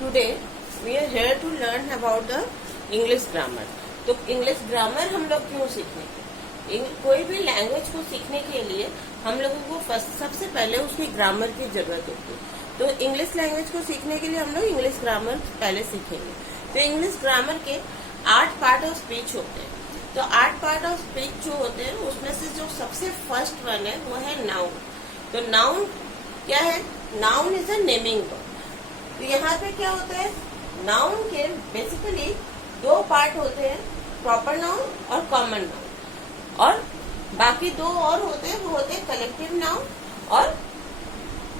Today we are here to learn about the English grammar. तो English grammar हम लोग क्यों सीखेंगे? कोई भी लैंग्वेज को सीखने के लिए हम लोगों को सबसे पहले उसकी ग्रामर की जरूरत होती है। तो इंग्लिश लैंग्वेज को सीखने के लिए हम लोग इंग्लिश ग्रामर पहले सीखेंगे। तो इंग्लिश ग्रामर के 8 पार्ट ऑफ स्पीच होते हैं। तो 8 पार्ट ऑफ स्पीच जो होते हैं उसमें से जो सबसे फर्स्ट वन है वो है नाउन। तो नाउन क्या है? Noun is a naming word. तो यहाँ पे क्या होता है? नाउन के बेसिकली 2 पार्ट होते हैं, प्रॉपर नाउन और कॉमन नाउन, और बाकी 2 और होते हैं, वो होते हैं कलेक्टिव नाउन और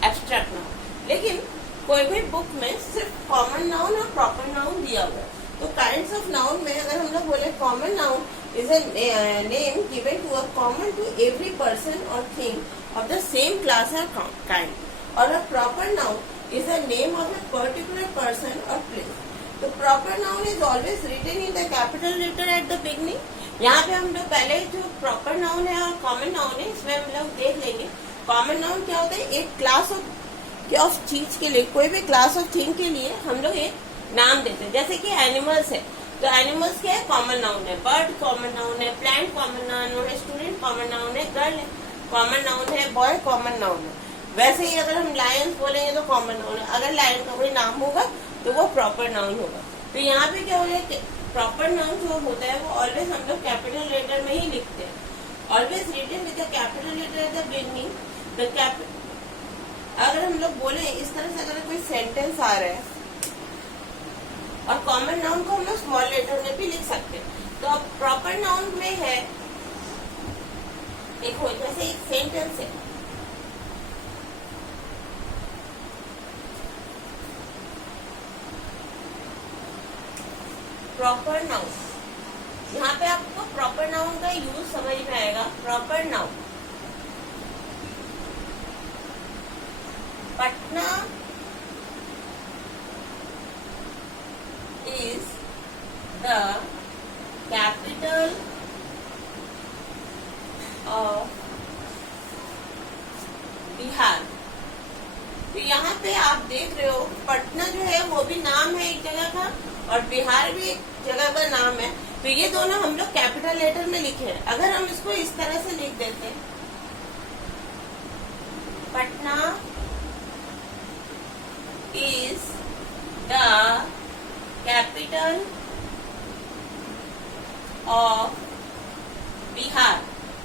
एब्स्ट्रैक्ट नाउन। लेकिन कोई भी बुक में सिर्फ कॉमन नाउन और प्रॉपर नाउन दिया हुआ है। तो काइंड्स ऑफ नाउन में अगर हम लोग बोले common noun is a name given to a common to every person or thing of the same class or kind, or a proper noun is a name of a particular person or place. तो proper noun is always written in the capital letter at the beginning. यहाँ पे हम लोग पहले जो proper noun है और common noun है इसमें हम लोग देख लेंगे। common noun क्या होता है? एक क्लास ऑफ चीज के लिए, कोई भी क्लास ऑफ थिंग के लिए हम लोग एक नाम देते हैं। जैसे कि एनिमल्स है, तो एनिमल्स क्या है? कॉमन नाउन है। बर्ड कॉमन नाउन है, प्लांट कॉमन नाउन है, स्टूडेंट कॉमन नाउन है, गर्ल कॉमन नाउन है, बॉय कॉमन नाउन है। वैसे ही अगर हम लायंस बोलेंगे तो कॉमन नाउन है। अगर लायन का कोई नाम होगा तो वो प्रॉपर नाउन होगा। तो यहाँ पे क्या हो रहा है? प्रॉपर नाउन जो होता है वो ऑलवेज हम लोग कैपिटल लेटर में ही लिखते हैं। Always written with the capital letter at the beginning. अगर हम लोग बोले इस तरह से, अगर कोई सेंटेंस आ रहा है और कॉमन नाउन को हम लोग स्मॉल लेटर में भी लिख सकते हैं। तो अब प्रॉपर नाउन में है, देखो जैसे एक सेंटेंस है, प्रॉपर नाउन। यहाँ पे आपको प्रॉपर नाउन का यूज समझ में आएगा। Proper noun, Patna is the capital of Bihar. तो यहाँ पे आप देख रहे हो पटना जो है वो भी नाम है एक जगह का, और बिहार भी एक जगह का नाम है। तो ये दोनों हम लोग कैपिटल लेटर में लिखे हैं। अगर हम इसको इस तरह से लिख देते हैं, Patna is the capital of Bihar,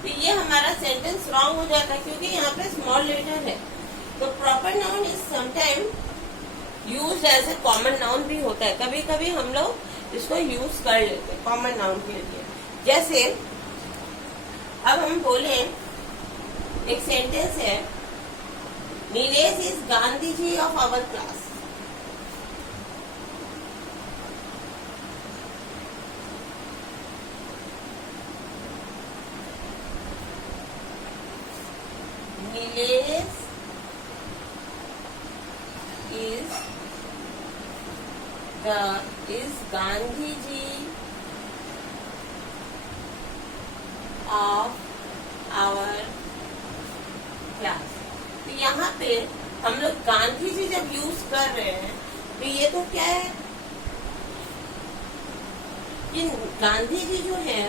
तो ये हमारा सेंटेंस रॉन्ग हो जाता है क्योंकि यहाँ पे स्मॉल लेटर है। तो proper noun is sometime use as a common noun भी होता है। कभी कभी हम लोग इसको यूज कर लेते हैं कॉमन नाउन के लिए। जैसे अब हम बोले, एक सेंटेंस है, Nilesh is Gandhi ji of our class. Nilesh is Gandhi ji of our class। तो यहाँ पे हम लोग गांधी जी जब यूज कर रहे हैं तो ये तो क्या है कि गांधी जी जो है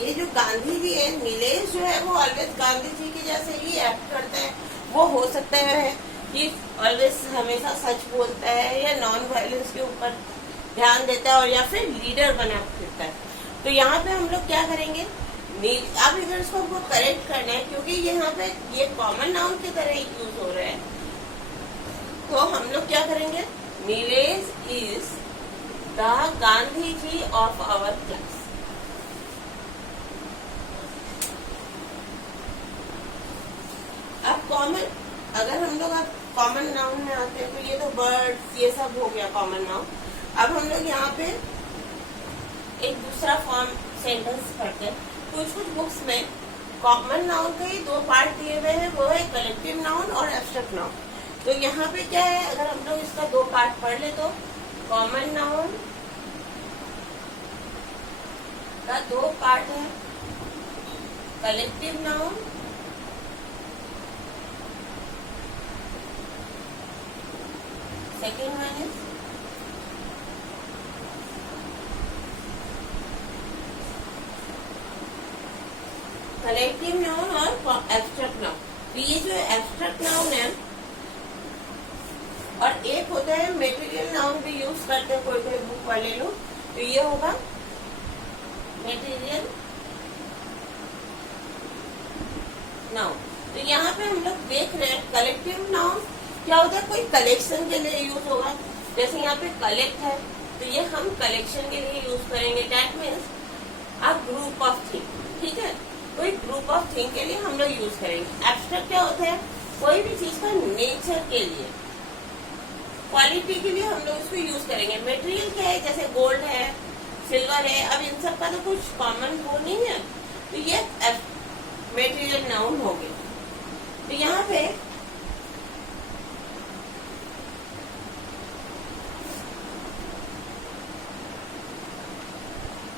ये जो गांधी जी है, नीलेश जो है वो ऑलवेज गांधी जी के जैसे ही एक्ट करता है। वो हो सकता है कि ऑलवेज हमेशा सच बोलता है या नॉन वायलेंस के ऊपर ध्यान देता है, और या फिर लीडर बना फिरता है। तो यहाँ पे हम लोग क्या करेंगे? अब इधर इसको हमको करेक्ट करना है क्योंकि यहाँ पे ये कॉमन नाउन की तरह यूज हो रहा है। तो हम लोग क्या करेंगे? Nilesh is the Gandhi ji of our class. अब कॉमन, अगर हम लोग अब कॉमन नाउन में आते हैं तो ये तो बर्ड्स ये सब हो गया कॉमन नाउन। अब हम लोग यहाँ पे एक दूसरा फॉर्म सेंटेंस पढ़ते हैं। कुछ बुक्स में कॉमन नाउन के ही 2 पार्ट दिए हुए हैं, वो है कलेक्टिव नाउन और एब्स्ट्रैक्ट नाउन। तो यहाँ पे क्या है, अगर हम लोग इसका 2 पार्ट पढ़ ले तो कॉमन नाउन का 2 पार्ट है, collective noun second one is collective noun और एब्स्ट्रैक्ट नाउन। तो ये जो एब्स्ट्रैक्ट नाउन है और एक होता है मेटेरियल नाउन भी यूज करते हैं कोई कोई बुक वाले लोग। तो ये होगा मेटेरियल नाउन। तो यहाँ पे हम लोग देख रहे हैं कलेक्टिव नाउन क्या होता है, कोई कलेक्शन के लिए यूज होगा। जैसे यहाँ पे कलेक्ट है तो ये हम कलेक्शन के लिए यूज करेंगे। That means a group of thing, ठीक है, कोई ग्रुप ऑफ थिंग के लिए हम लोग यूज करेंगे। एब्स्ट्रैक्ट क्या होता है, कोई भी चीज का नेचर के लिए, क्वालिटी के लिए हम लोग इसको यूज करेंगे। मटेरियल क्या है, जैसे गोल्ड है, सिल्वर है, अब इन सब का तो कुछ कॉमन वो नहीं है, तो ये मटेरियल नाउन हो गए। तो यहाँ पे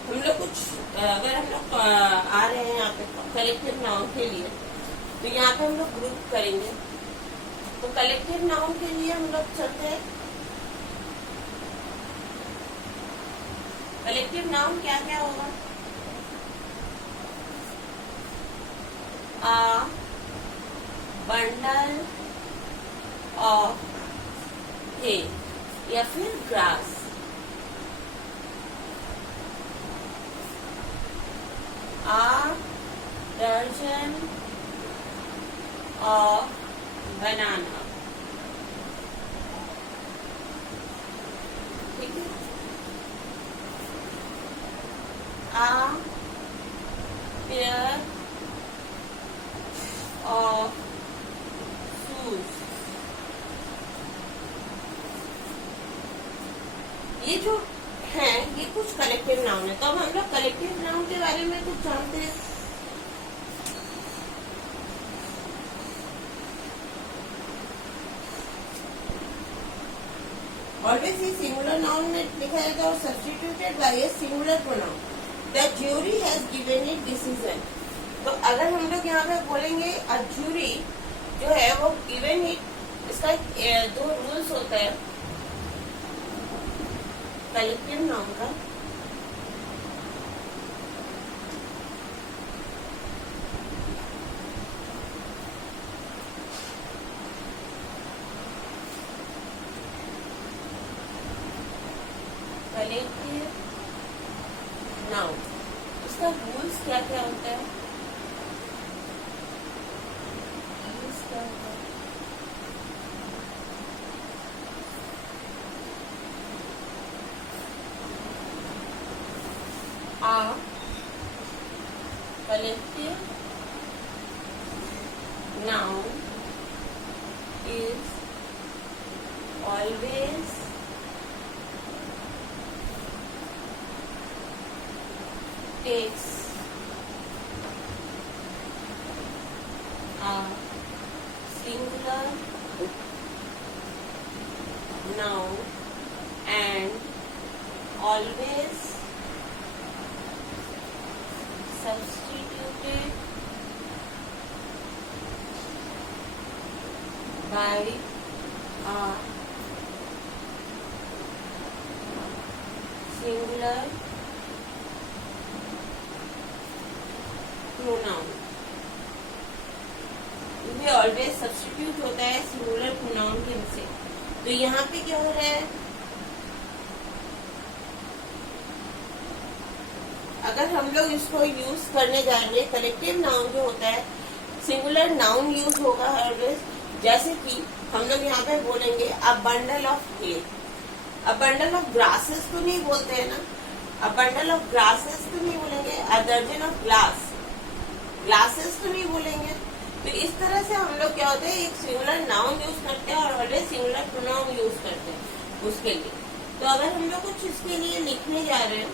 हम लोग कुछ अगर हम लोग आ रहे हैं यहाँ पे कलेक्टिव नाउन के लिए, तो यहाँ पे हम लोग ग्रुप करेंगे। तो कलेक्टिव नाउन के लिए हम लोग चलते हैं। कलेक्टिव नाउन क्या क्या होगा, a bundle of hay या फिर grass, a dozen of banana, ठीक है, a pair of shoes। ये जो है ये कुछ कलेक्टिव नाउन है। तो अब हम लोग कलेक्टिव नाउन के बारे में कुछ जानते हैं। ऑलवेज ये सिंगुलर नाउन में लिखा जाएगा और substituted by a singular pronoun. The jury has given it decision. तो अगर हम लोग यहाँ पे बोलेंगे अ ज्यूरी जो है वो गिवन इट, इसका दो रूल्स होता है कलेक्टिव नाउन का। कलेक्टिव नाउन इसका रूल्स क्या क्या होता है, a collective noun is always takes a singular noun and always substituted by a singular pronoun। ये ऑलवेज सब्स्टिट्यूट होता है सिंगुलर प्रोनाउन के से। तो यहाँ पे क्या हो रहा है, अगर हम लोग इसको यूज करने जाएंगे, कलेक्टिव नाउन जो होता है सिंगुलर नाउन यूज होगा ऑलवेज। जैसे कि हम लोग यहाँ पे बोलेंगे a bundle of hay, a bundle of grasses तो नहीं बोलते हैं ना, अ बंडल ऑफ ग्रासेस तो नहीं बोलेंगे, अ दर्जन ऑफ ग्लास, ग्लासेस तो नहीं बोलेंगे। तो इस तरह से हम लोग क्या होते हैं, एक सिंगुलर नाउन यूज करते हैं और ऑलवेज सिंगुलर प्रोनाउन यूज करते हैं उसके लिए। तो अगर हम लोग कुछ इसके लिए लिखने जा रहे हैं,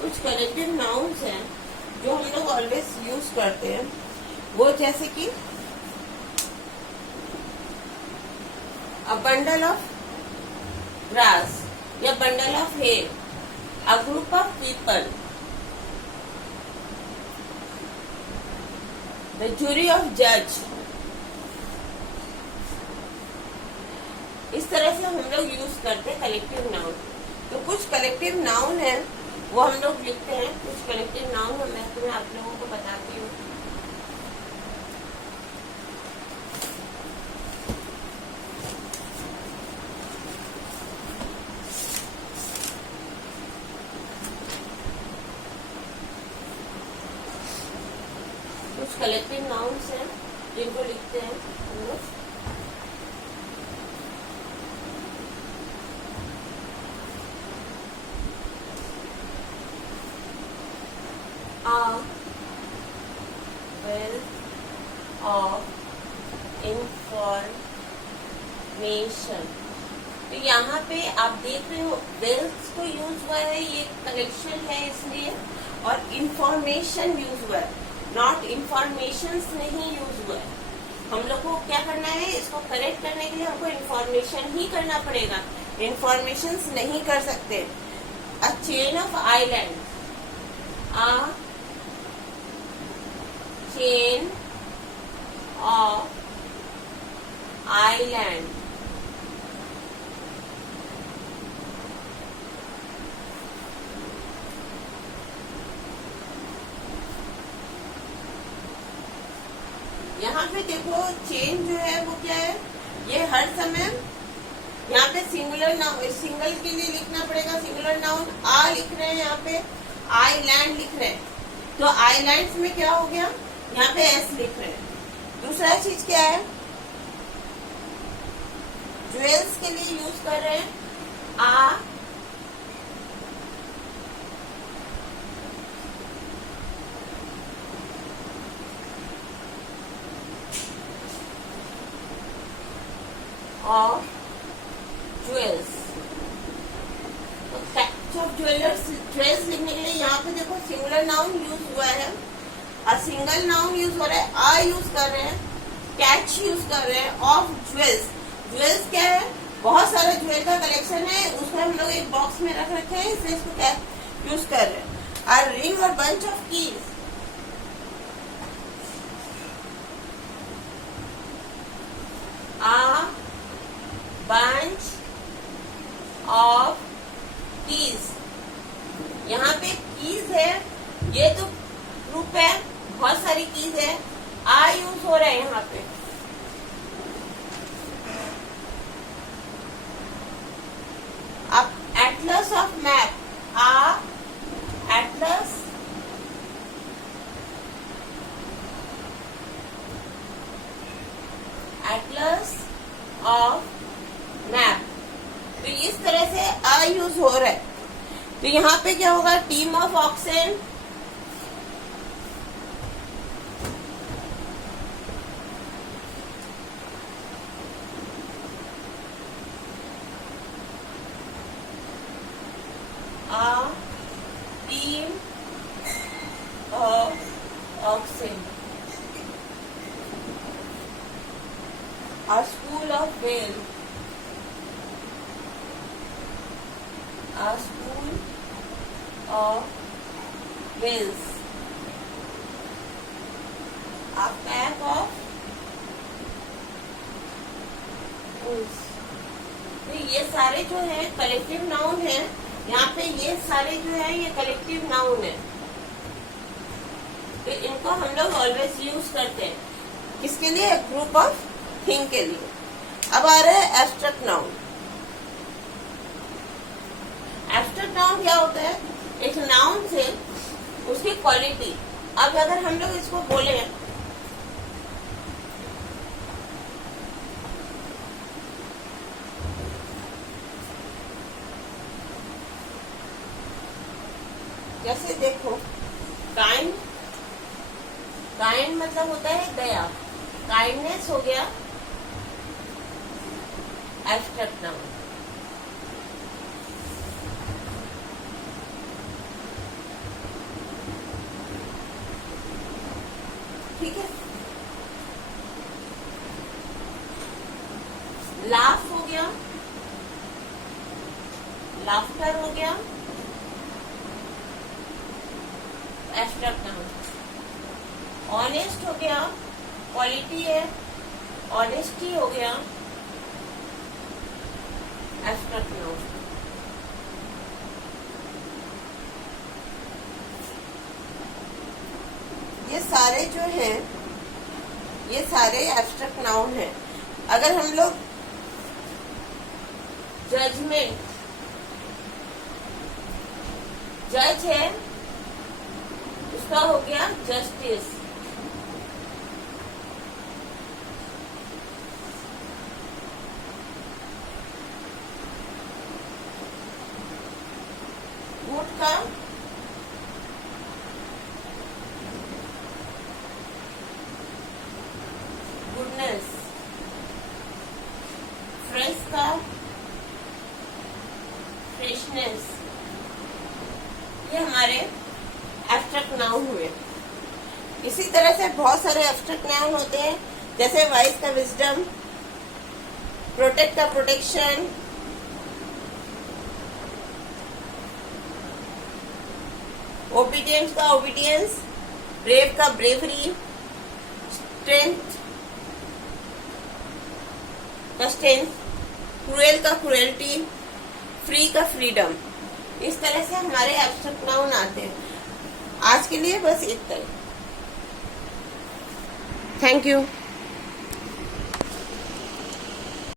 कुछ कलेक्टिव नाउन्स हैं जो हम लोग ऑलवेज यूज करते हैं, वो जैसे कि अ बंडल ऑफ ग्रास या bundle of hair, a group of people, the jury of judge। इस तरह से हम लोग यूज करते हैं कलेक्टिव नाउन। तो कुछ कलेक्टिव नाउन है वो हम लोग लिखते हैं, कुछ कलेक्टिव नाउन मैं तुम्हें आप लोगों को बताती हूँ। कुछ कलेक्टिव नाउन्स हैं जिनको लिखते हैं हम लोग। Of information. तो यहाँ पे आप देख रहे हो वेल्थ को यूज हुआ है, ये कलेक्शन है इसलिए, और इंफॉर्मेशन यूज हुआ है, नॉट इंफॉर्मेशन नहीं यूज हुआ है। हम लोग को क्या करना है, इसको करेक्ट करने के लिए हमको इंफॉर्मेशन ही करना पड़ेगा, इंफॉर्मेशन नहीं कर सकते। A chain of island, a chain of island. यहाँ पे देखो चेन जो है वो क्या है, ये हर समय यहाँ पे सिंगुलर नाउन, सिंगल के लिए लिखना पड़ेगा सिंगुलर नाउन। आ लिख रहे हैं यहाँ पे, आइलैंड लिख रहे हैं, तो आइलैंड्स में क्या हो गया, यहाँ पे एस लिख रहे हैं। दूसरा चीज क्या है, ज्वेल्स के लिए यूज कर रहे हैं आ, ऑफ ज्वेल्स। तो कैच ऑफ ज्वेलर्स, ज्वेल्स लिखने के लिए यहाँ पे देखो सिंगुलर नाउन यूज हुआ है, और सिंगल नाउन यूज हो रहा है, आ यूज कर रहे हैं, कैच यूज कर रहे हैं, ऑफ ज्वेल्स। ज्वेल्स क्या है, बहुत सारे ज्वेल का कलेक्शन है, उसको हम लोग एक बॉक्स में रख रखे हैं, इसलिए इसको क्या यूज कर रहे हैं। और रिंग और bunch of keys, a bunch of keys. यहाँ पे कीज है, ये तो ग्रुप है, बहुत सारी कीज है, आ यूज हो रहा है यहाँ पे। अब atlas of map, a atlas atlas of map. तो इस तरह से आ यूज हो रहा है। तो यहाँ पे क्या होगा, team of oxen, team of oxen, a school of whale, a school of whales, a pack of wolves। तो ये सारे जो है कलेक्टिव नाउन है, यहाँ पे ये सारे जो है ये कलेक्टिव नाउन है। तो इनको हम लोग ऑलवेज यूज करते हैं, किसके लिए, ग्रुप ऑफ थिंग के लिए। अब आ रहा है एब्स्ट्रैक्ट नाउन। एब्स्ट्रैक्ट नाउन क्या होता है, एक नाउन से उसकी क्वालिटी। अब अगर हम लोग इसको बोले जैसे देखो काइंड, काइंड मतलब होता है दया, काइंडनेस हो गया एब्स्ट्रैक्ट नाउन। ठीक है, लाफ हो गया, लाफ्टर हो गया एब्स्ट्रैक्ट नाउन। ऑनेस्ट हो गया, क्वालिटी है, ऑनेस्टी हो गया, एब्स्ट्रैक्ट नाउन। ये सारे जो हैं, ये सारे एब्स्ट्रैक्ट नाउन हैं। अगर हम लोग जजमेंट, जज है, उसका हो गया जस्टिस। गुड का गुडनेस, फ्रेश का फ्रेशनेस। ये हमारे एब्स्ट्रैक्ट नाउन हुए। इसी तरह से बहुत सारे एब्स्ट्रैक्ट नाउन होते हैं, जैसे वाइज का विजडम, प्रोटेक्ट का प्रोटेक्शन, ओबीडियंस का ओबीडियंस, ब्रेव का ब्रेवरी, स्ट्रेंथ का स्ट्रेंथ, क्रूएल का क्रूएल्टी, फ्री का फ्रीडम। इस तरह से हमारे एब्स्ट्रैक्ट नाउन आते हैं। आज के लिए बस इतना ही। Thank you.